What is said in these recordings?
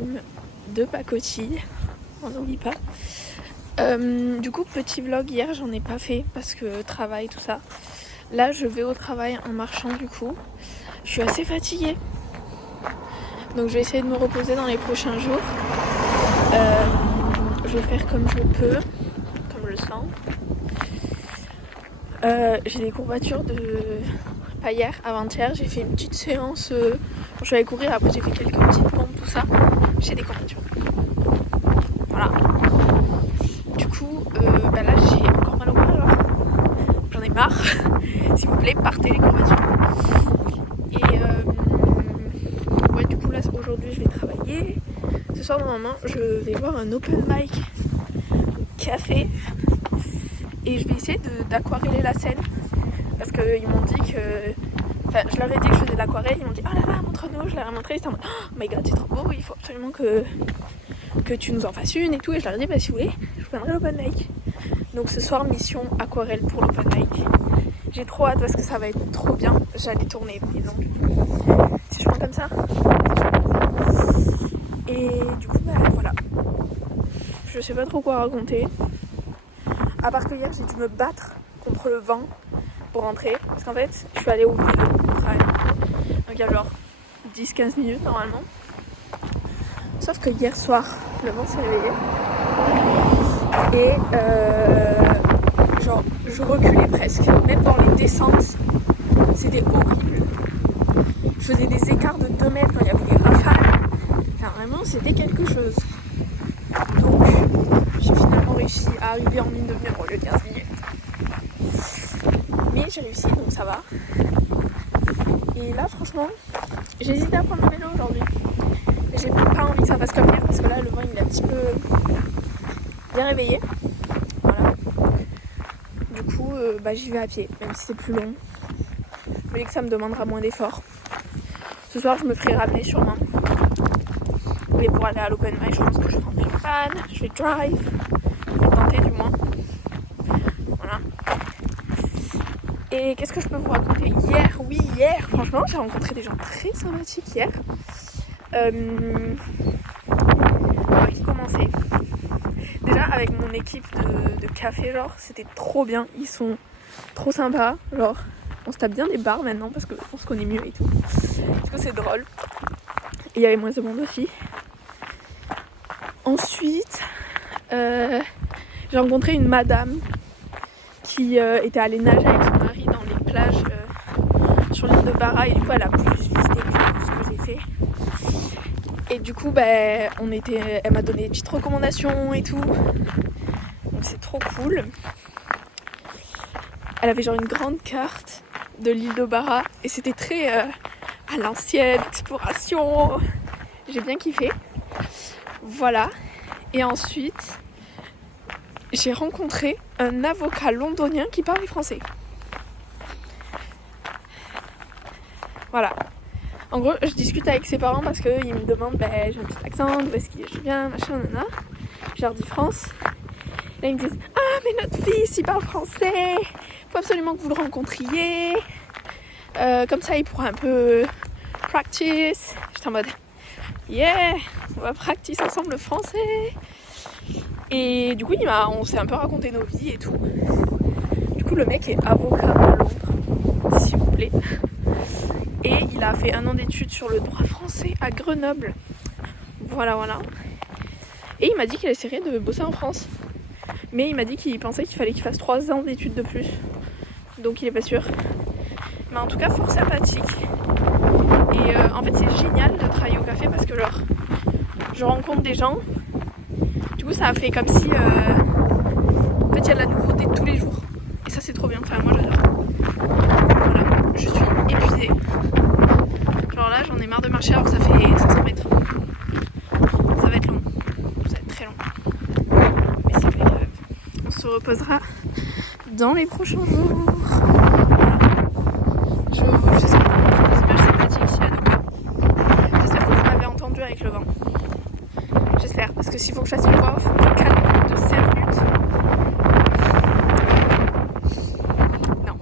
légumes, de pacotille, on n'oublie pas. Du coup, petit vlog, hier j'en ai pas fait parce que travail, tout ça. Là je vais au travail en marchant du coup. Je suis assez fatiguée. Donc je vais essayer de me reposer dans les prochains jours. Je vais faire comme je peux, comme je le sens. J'ai des courbatures pas hier, avant-hier, j'ai fait une petite séance. Je suis allée courir, après j'ai fait quelques petites pompes, tout ça. J'ai des courbatures. Voilà. Du coup, là j'ai encore mal au bras alors. J'en ai marre. S'il vous plaît, partez les courbatures. Et ouais, du coup là aujourd'hui je vais travailler. Ce soir normalement je vais voir un open mic café. Et je vais essayer d'aquareller la scène. Parce qu'ils m'ont dit que... Enfin, je leur ai dit que je faisais de l'aquarelle. Ils m'ont dit, oh là là, montre-nous. Je leur ai montré. Ils étaient en mode, oh my god, c'est trop beau. Il faut absolument que tu nous en fasses une et tout. Et je leur ai dit, bah si vous voulez, je vous viendrai l'open mic. Donc ce soir, mission aquarelle pour l'open mic. J'ai trop hâte parce que ça va être trop bien. J'allais tourner, disons. Si je prends comme ça. Et du coup, bah voilà. Je sais pas trop quoi raconter. À part que hier, j'ai dû me battre contre le vent pour rentrer. Parce qu'en fait, je suis allée au vélo au travail. Donc il y a genre 10-15 minutes normalement. Sauf que hier soir, le vent s'est réveillé. Et genre, je reculais presque. Même dans les descentes, c'était horrible. Je faisais des écarts de 2 mètres quand il y avait des rafales. Enfin, vraiment, c'était quelque chose. Donc, j'ai finalement réussi à arriver en ligne de mire au lieu de 15 minutes. Mais j'ai réussi, donc ça va. Et là, franchement, j'ai hésité à prendre le vélo aujourd'hui. Mais j'ai pas envie que ça fasse comme hier, parce que là, le vent, il est un petit peu bien réveillé. Voilà. Du coup, j'y vais à pied, même si c'est plus long. Je me dis que ça me demandera moins d'efforts. Ce soir, je me ferai ramener sûrement. Mais pour aller à l'open mic, je pense que je prendrai le van, je vais drive. Je vais tenter du moins. Voilà. Et qu'est-ce que je peux vous raconter? Hier, franchement, j'ai rencontré des gens très sympathiques hier. Par qui commencer? Déjà, avec mon équipe de café, genre, c'était trop bien. Ils sont trop sympas. Genre, on se tape bien des barres maintenant parce qu'on se connaît mieux et tout. Parce que c'est drôle. Et il y avait moins de monde aussi. Ensuite, j'ai rencontré une madame qui était allée nager avec son mari dans les plages sur l'île de Barra et du coup elle a plus visité que ce que j'ai fait. Et du coup elle m'a donné des petites recommandations et tout. Donc c'est trop cool. Elle avait genre une grande carte de l'île de Barra et c'était très à l'ancienne, exploration. J'ai bien kiffé. Voilà. Et ensuite, j'ai rencontré un avocat londonien qui parlait français. Voilà. En gros, je discute avec ses parents parce qu'ils me demandent, j'ai un petit accent, d'où est-ce que je viens, machin, nana. Je leur dis France. Là, ils me disent, ah, mais notre fils, il parle français. Faut absolument que vous le rencontriez. Comme ça, il pourra un peu practice. J'étais en mode, yeah, on va practice ensemble le français. Et du coup, on s'est un peu raconté nos vies et tout. Du coup, le mec est avocat à Londres, s'il vous plaît. Et il a fait 1 an d'études sur le droit français à Grenoble. Voilà. Et il m'a dit qu'il essaierait de bosser en France. Mais il m'a dit qu'il pensait qu'il fallait qu'il fasse 3 ans d'études de plus. Donc il est pas sûr. Mais en tout cas, fort sympathique. Et en fait, c'est génial de travailler au café parce que genre, je rencontre des gens. Du coup, ça a fait comme si... en fait, il y a de la nouveauté tous les jours. Et ça, c'est trop bien. Enfin, moi, j'adore. Voilà. Je suis épuisée. Genre là, j'en ai marre de marcher alors que ça fait 500 mètres. Ça va être long. Ça va être très long. Mais c'est pas grave. On se reposera dans les prochains jours. Voilà. J'espère que vous avez des images sympathiques s'il y a de quoi. J'espère que vous m'avez entendu avec le vent. J'espère, parce que s'il faut que je fasse une voix off de 4 minutes, de 5 minutes, non.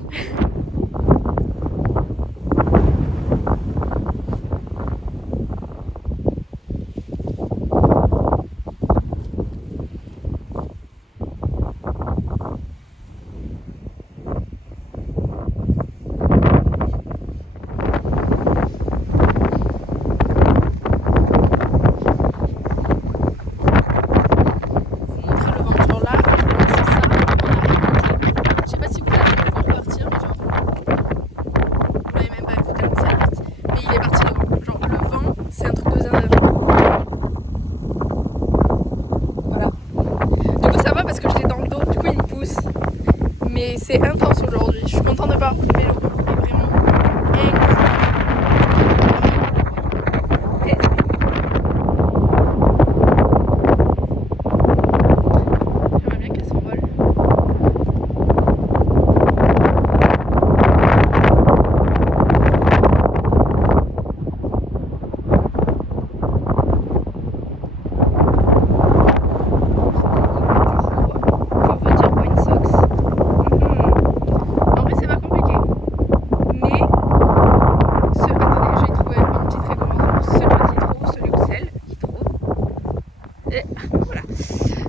Et voilà.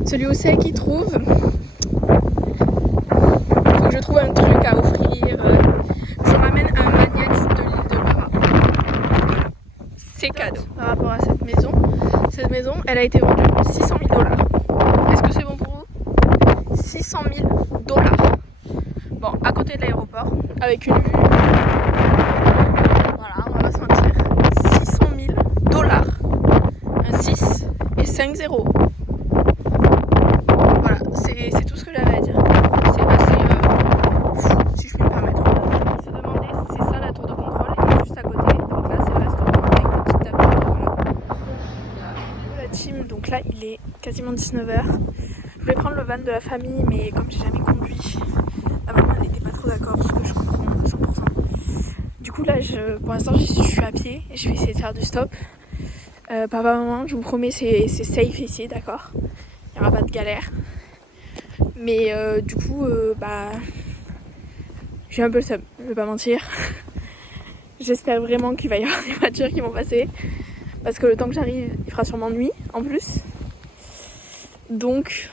Celui au sec il trouve. Faut que je trouve un truc à offrir. Je ramène un magnat de l'île de Barra. C'est cadeau. Par rapport à cette maison elle a été vendue 600 000 $. Est-ce que c'est bon pour vous? 600 000 $. Bon, à côté de l'aéroport, avec une vue. Voilà, on va pas se mentir. 600 000 $. Un 6 et 5 zéros. Voilà, c'est tout ce que j'avais à dire. C'est assez fou, si je puis me permettre. On se demandait si c'est ça la tour de contrôle, et juste à côté. Donc là, c'est le restaurant avec des petites tables. Voilà. La team, donc là, il est quasiment 19h. Je voulais prendre le van de la famille, mais comme j'ai jamais conduit, la maman elle n'était pas trop d'accord, ce que je comprends 100%. Du coup, là, pour l'instant, je suis à pied et je vais essayer de faire du stop. Papa, maman, je vous promets, c'est safe ici, d'accord? Il n'y aura pas de galère. Mais du coup, j'ai un peu le seum, je vais pas mentir. J'espère vraiment qu'il va y avoir des voitures qui vont passer. Parce que le temps que j'arrive, il fera sûrement nuit en plus. Donc,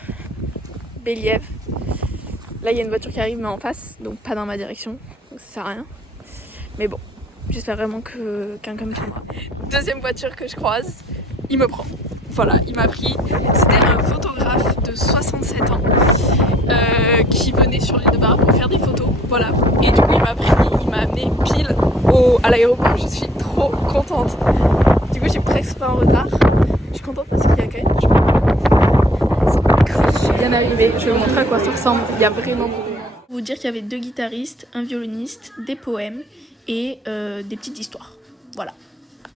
Béliève. Là, il y a une voiture qui arrive, mais en face, donc pas dans ma direction. Donc ça sert à rien. Mais bon, j'espère vraiment que quelqu'un me prendra. Deuxième voiture que je croise, il me prend. Voilà, il m'a pris. C'était un photographe de 67 ans qui venait sur l'île de Barra pour faire des photos. Voilà. Et du coup, il m'a pris, il m'a amené pile à l'aéroport. Je suis trop contente. Du coup, j'ai presque pas en retard. Je suis contente parce qu'il y a quand même. Je suis bien arrivée. Je vais vous montrer à quoi ça ressemble. Il y a vraiment beaucoup de monde. Vous dire qu'il y avait 2 guitaristes, un violoniste, des poèmes et des petites histoires. Voilà.